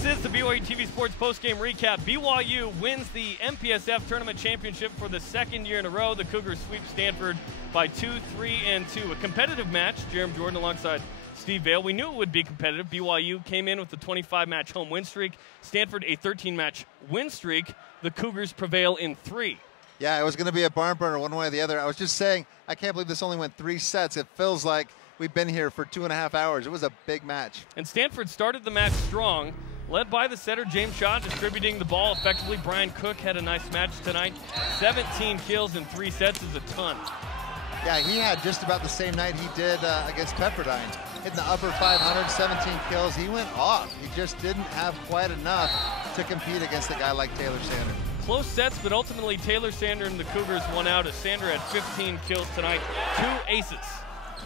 This is the BYU TV Sports postgame recap. BYU wins the MPSF Tournament Championship for the second year in a row. The Cougars sweep Stanford by 2-3-2. A competitive match. Jeremy Jordan alongside Steve Vail. We knew it would be competitive. BYU came in with a 25-match home win streak. Stanford a 13-match win streak. The Cougars prevail in 3. Yeah, it was going to be a barn burner one way or the other. I was just saying, I can't believe this only went 3 sets. It feels like we've been here for 2.5 hours. It was a big match. And Stanford started the match strong, led by the setter James Shaw, distributing the ball effectively. Brian Cook had a nice match tonight. 17 kills in 3 sets is a ton. Yeah, he had just about the same night he did against Pepperdine. Hitting the upper 500, 17 kills. He went off. He just didn't have quite enough to compete against a guy like Taylor Sander. Close sets, but ultimately Taylor Sander and the Cougars won out as Sander had 15 kills tonight, 2 aces.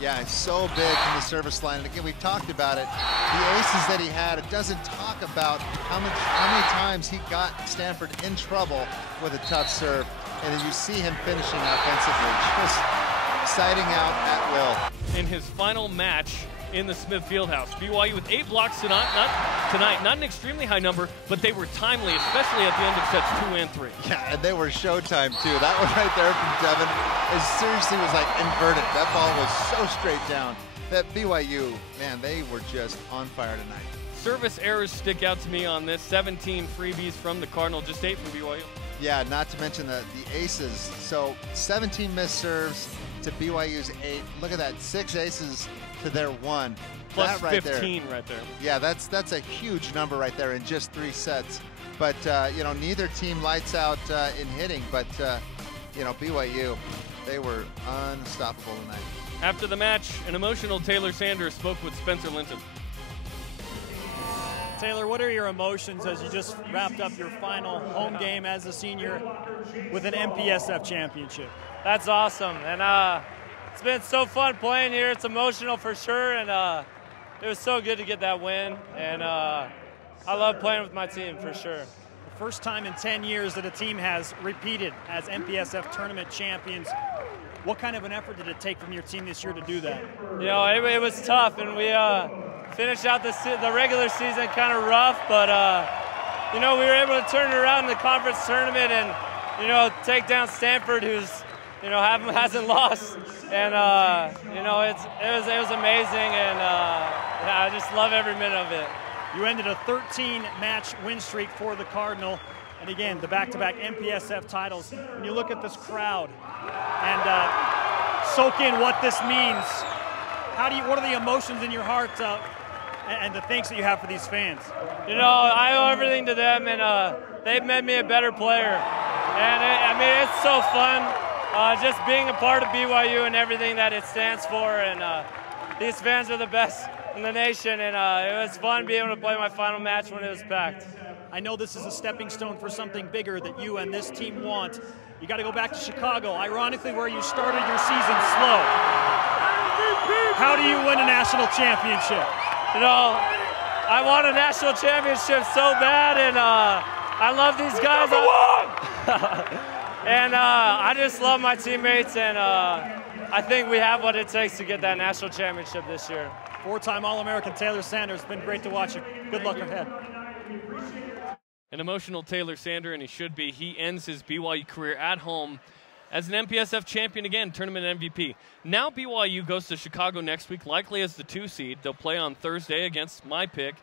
Yeah, he's so big from the service line. And again, we've talked about it. The aces that he had, it doesn't talk about how many times he got Stanford in trouble with a tough serve. And then you see him finishing offensively, just siding out at will. In his final match in the Smith Fieldhouse, BYU with 8 blocks tonight, not an extremely high number, but they were timely, especially at the end of sets 2 and 3. Yeah, and they were showtime too. That one right there from Devin, it seriously was like inverted. That ball was so straight down. That BYU, man, they were just on fire tonight. Service errors stick out to me on this. 17 freebies from the Cardinal, just 8 from BYU. Yeah, not to mention the aces. So 17 missed serves to BYU's 8. Look at that, 6 aces to their 1. Plus that right 15 right there. Yeah, that's a huge number right there in just 3 sets. But you know, neither team lights out in hitting, but you know, BYU, they were unstoppable tonight. After the match, an emotional Taylor Sander spoke with Spencer Linton. Taylor, what are your emotions as you just wrapped up your final home game as a senior with an MPSF championship? That's awesome, and it's been so fun playing here. It's emotional for sure, and it was so good to get that win, and I love playing with my team for sure. The first time in 10 years that a team has repeated as MPSF tournament champions. What kind of an effort did it take from your team this year to do that? You know, it was tough, and we finished out the regular season kind of rough, but you know, we were able to turn it around in the conference tournament and, you know, take down Stanford, who's, you know, hasn't lost, and you know, it was amazing, and yeah, I just love every minute of it. You ended a 13-match win streak for the Cardinal, and again, the back-to-back MPSF titles. When you look at this crowd and soak in what this means, what are the emotions in your heart and the thanks that you have for these fans? You know, I owe everything to them, and they've made me a better player, and I mean, it's so fun. Just being a part of BYU and everything that it stands for, and these fans are the best in the nation, and it was fun being able to play my final match when it was packed. I know this is a stepping stone for something bigger that you and this team want. You got to go back to Chicago, ironically where you started your season slow. How do you win a national championship? You know, I want a national championship so bad, and I love these guys. And I just love my teammates, and I think we have what it takes to get that national championship this year. 4-time All-American Taylor Sander. It's been great to watch you. Good luck ahead. An emotional Taylor Sander, and he should be. He ends his BYU career at home as an MPSF champion again, tournament MVP. Now BYU goes to Chicago next week, likely as the 2 seed. They'll play on Thursday against my pick,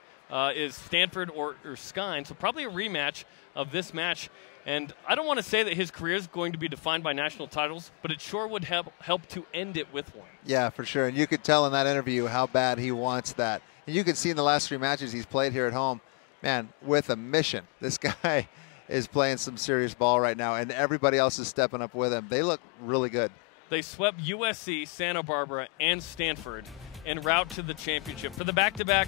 is Stanford or Skyne, so probably a rematch of this match. And I don't want to say that his career is going to be defined by national titles, but it sure would help to end it with one. Yeah, for sure. And you could tell in that interview how bad he wants that. And you could see in the last 3 matches he's played here at home, man, with a mission. This guy is playing some serious ball right now, and everybody else is stepping up with him. They look really good. They swept USC, Santa Barbara, and Stanford en route to the championship. For the back-to-back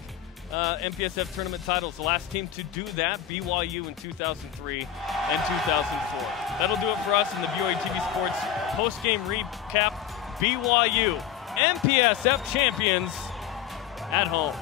MPSF tournament titles, the last team to do that, BYU in 2003 and 2004. That'll do it for us in the BYU TV Sports post-game recap. BYU, MPSF champions at home.